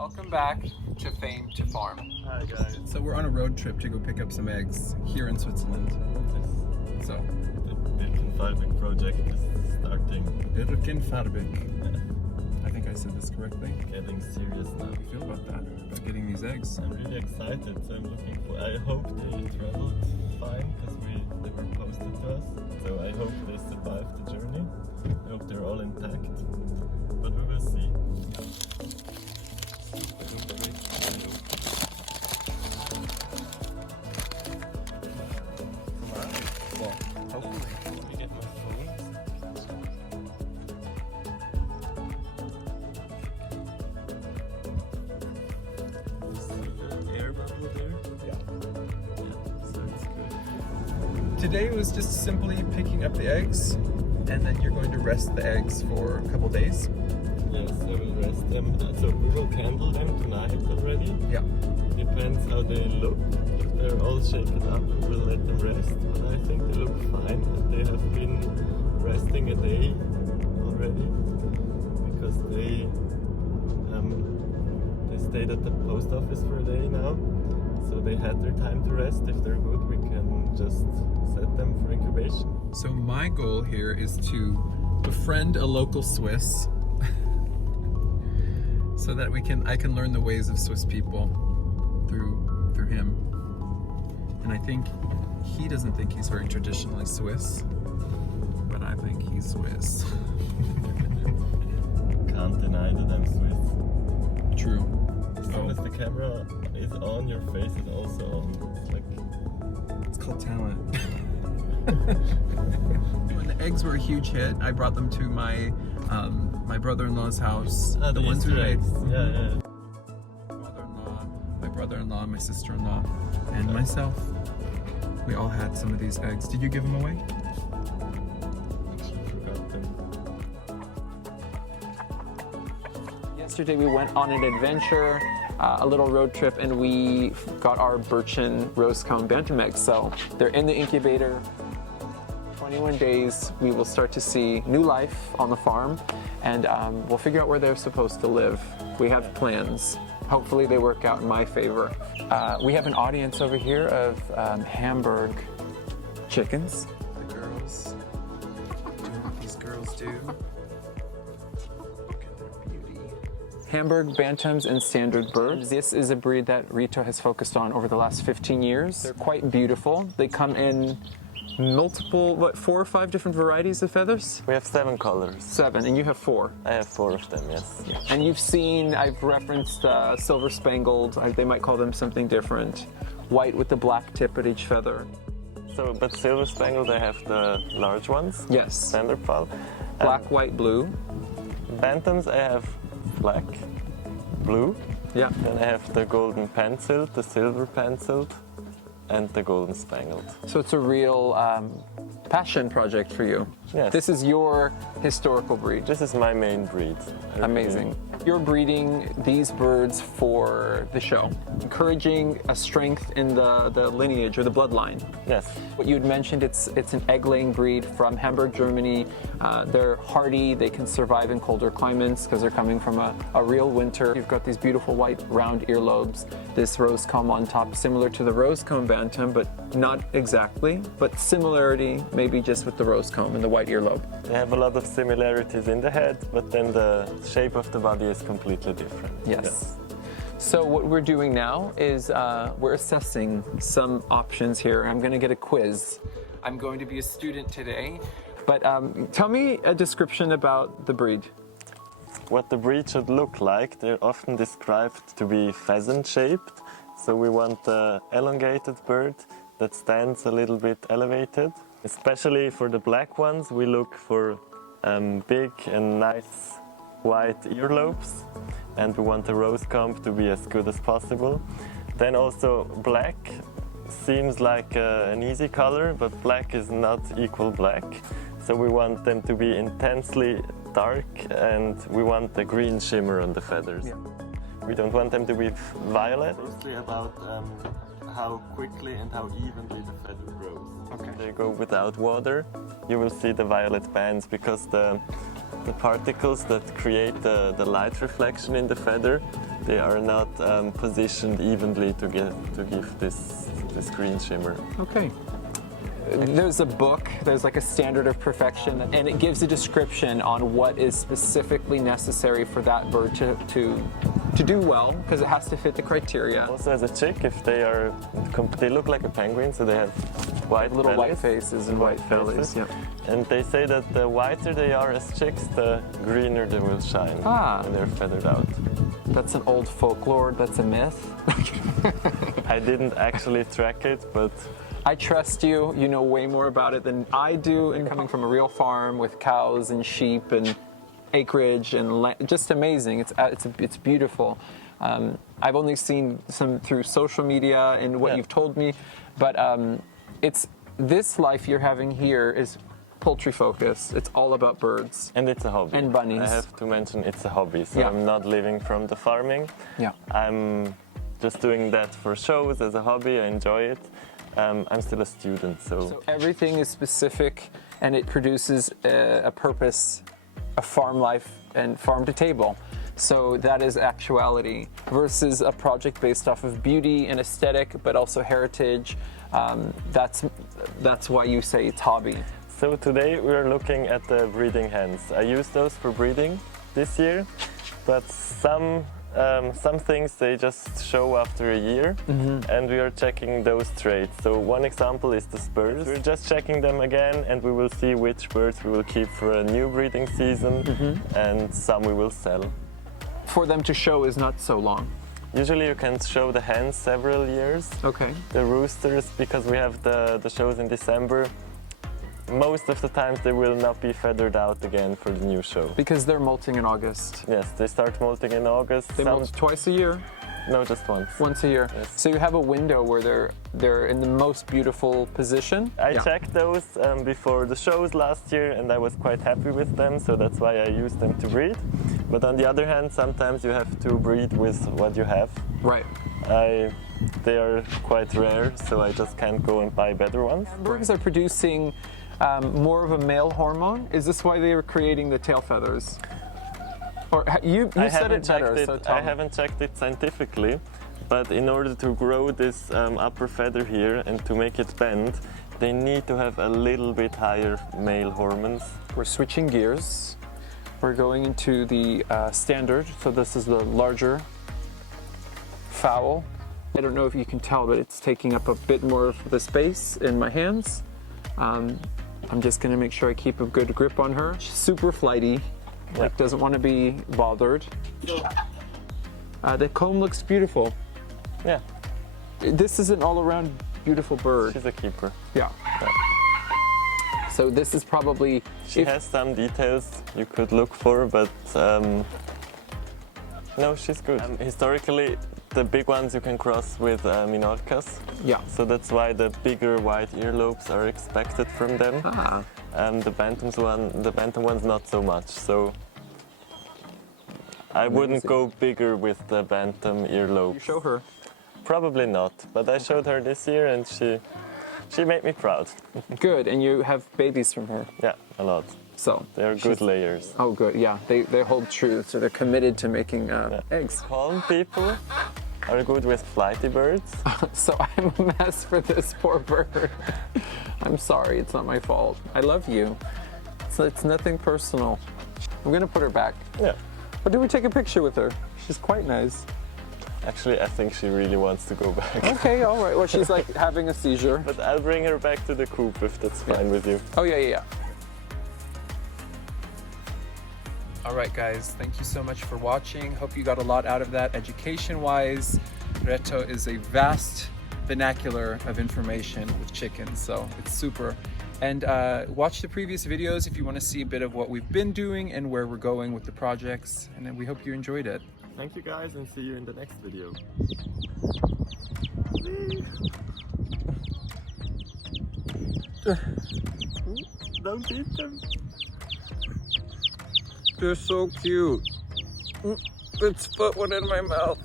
Welcome back to Fame to Farm. Hi guys. So we're on a road trip to go pick up some eggs here in Switzerland. So The Birkenfarbig project is starting. Birkenfarbig. Yeah. I think I said this correctly. Getting serious now. How do you feel about that? About getting these eggs? I'm really excited. So I'm looking for. I hope they traveled fine because they were posted to us. So I hope they survived the journey. I hope they're all intact. But we will see. Well, hopefully. Let me get my phone. See the air bubble there? Yeah. So it's good. Today was just simply picking up the eggs, and then you're going to rest the eggs for a couple days. Yes, I will rest them. So we will candle them tonight already. Yeah. Depends how they look. If they're all shaken up, we'll let them rest. But I think they look fine. And they have been resting a day already because they stayed at the post office for a day now. So they had their time to rest. If they're good, we can just set them for incubation. So my goal here is to befriend a local Swiss so that I can learn the ways of Swiss people through him. And I think he doesn't think he's very traditionally Swiss, but I think he's Swiss. Can't deny that I'm Swiss. True. As soon as the camera is on, your face is also on. It's like It's called talent. When the eggs were a huge hit, I brought them to my brother-in-law's house. the ones we Easter made. eggs. Yeah. Mother-in-law, my brother-in-law, my sister-in-law, and myself. We all had some of these eggs. Did you give them away? Actually forgot them. Yesterday we went on an adventure, a little road trip, and we got our Birchen Rosecomb bantam eggs. So they're in the incubator. 21 days, we will start to see new life on the farm, and we'll figure out where they're supposed to live. We have plans. Hopefully they work out in my favor. We have an audience over here of Hamburg chickens. The girls doing what these girls do. Look at their beauty. Hamburg bantams and standard birds. This is a breed that Reto has focused on over the last 15 years. They're quite beautiful. They come in multiple, 4 or 5 different varieties of feathers? We have 7 colors. 7, and you have 4. I have 4 of them, yes. And you've seen, I've referenced silver spangled, they might call them something different. White with the black tip at each feather. So, but silver spangled, I have the large ones. Yes. Standard pal. Black, white, blue. Bantams, I have black, blue. Yeah. Then I have the golden penciled, the silver penciled, and the golden spangled. So it's a real passion project for you. Yes. This is your historical breed. This is my main breed. Amazing. You're breeding these birds for the show, encouraging a strength in the lineage or the bloodline. Yes. What you had mentioned, it's an egg-laying breed from Hamburg, Germany. They're hardy, they can survive in colder climates because they're coming from a real winter. You've got these beautiful white round earlobes, this Rosecomb on top, similar to the Rosecomb bantam, but not exactly, but similarity maybe just with the Rosecomb and the white earlobe. They have a lot of similarities in the head, but then the shape of the body is completely different. Yes. So what we're doing now is we're assessing some options here. I'm going to get a quiz. I'm going to be a student today, but tell me a description about the breed. What the breed should look like, they're often described to be pheasant-shaped. So we want the elongated bird that stands a little bit elevated. Especially for the black ones, we look for big and nice white earlobes, and we want the Rosecomb to be as good as possible. Then also black seems like an easy color, but black is not equal black. So we want them to be intensely dark, and we want the green shimmer on the feathers. Yeah. We don't want them to be violet. Mostly about how quickly and how evenly the feather grows. Okay. They go without water. You will see the violet bands because the the particles that create the light reflection in the feather, they are not positioned evenly to give this green shimmer. Okay. There's a book, there's like a standard of perfection, and it gives a description on what is specifically necessary for that bird to do well, because it has to fit the criteria. Also as a chick, if they look like a penguin, so they have white Little white bellies. faces and white bellies, yeah. And they say that the whiter they are as chicks, the greener they will shine when they're feathered out. That's an old folklore, that's a myth. I didn't actually track it, but I trust you. You know way more about it than I do, and coming from a real farm with cows and sheep and acreage and just amazing. It's beautiful. I've only seen some through social media and what you've told me, but it's this life you're having here is poultry focused. It's all about birds. And it's a hobby. And bunnies. I have to mention it's a hobby. So Yeah. I'm not living from the farming. Yeah. I'm just doing that for shows as a hobby. I enjoy it. I'm still a student, So everything is specific, and it produces a purpose, a farm life and farm to table. So that is actuality versus a project based off of beauty and aesthetic, but also heritage. That's why you say it's hobby. So today we're looking at the breeding hens. I use those for breeding this year, but some things they just show after a year, and we are checking those traits. So one example is the spurs. We're just checking them again, and we will see which birds we will keep for a new breeding season, and some we will sell. For them to show is not so long. Usually you can show the hens several years. Okay. The roosters, because we have the shows in December, most of the times they will not be feathered out again for the new show. Because they're molting in August. Yes, they start molting in August. They molt twice a year? No, just once. Once a year. Yes. So you have a window where they're in the most beautiful position? I checked those before the shows last year, and I was quite happy with them, so that's why I used them to breed. But on the other hand, sometimes you have to breed with what you have. Right. They are quite rare, so I just can't go and buy better ones. Hamburgs are producing more of a male hormone. Is this why they are creating the tail feathers? Or you said it better, so tell me. I haven't checked it scientifically, but in order to grow this upper feather here and to make it bend, they need to have a little bit higher male hormones. We're switching gears. We're going into the standard. So this is the larger fowl. I don't know if you can tell, but it's taking up a bit more of the space in my hands. I'm just gonna make sure I keep a good grip on her. She's super flighty, like doesn't want to be bothered. The comb looks beautiful. Yeah. This is an all-around beautiful bird. She's a keeper. Yeah. So this is probably... She has some details you could look for, but no, she's good. Historically, the big ones you can cross with Minorcas. Yeah. So that's why the bigger white earlobes are expected from them. Ah. The bantam one's not so much. So I wouldn't go bigger with the bantam earlobes. You show her. Probably not, but I showed her this year and she made me proud. Good, and you have babies from her. Yeah, a lot. So They're good layers. Oh, good. Yeah, they hold true. So they're committed to making eggs. Calm people are good with flighty birds. So I'm a mess for this poor bird. I'm sorry. It's not my fault. I love you. So it's nothing personal. I'm gonna put her back. Yeah. But did we take a picture with her? She's quite nice. Actually, I think she really wants to go back. Okay, all right. Well, she's like having a seizure. But I'll bring her back to the coop if that's fine with you. Oh, yeah. All right, guys, thank you so much for watching. Hope you got a lot out of that education-wise. Reto is a vast vernacular of information with chickens, so it's super. And watch the previous videos if you want to see a bit of what we've been doing and where we're going with the projects. And then we hope you enjoyed it. Thank you guys, and see you in the next video. Don't beat them. They're so cute. Its foot went in my mouth.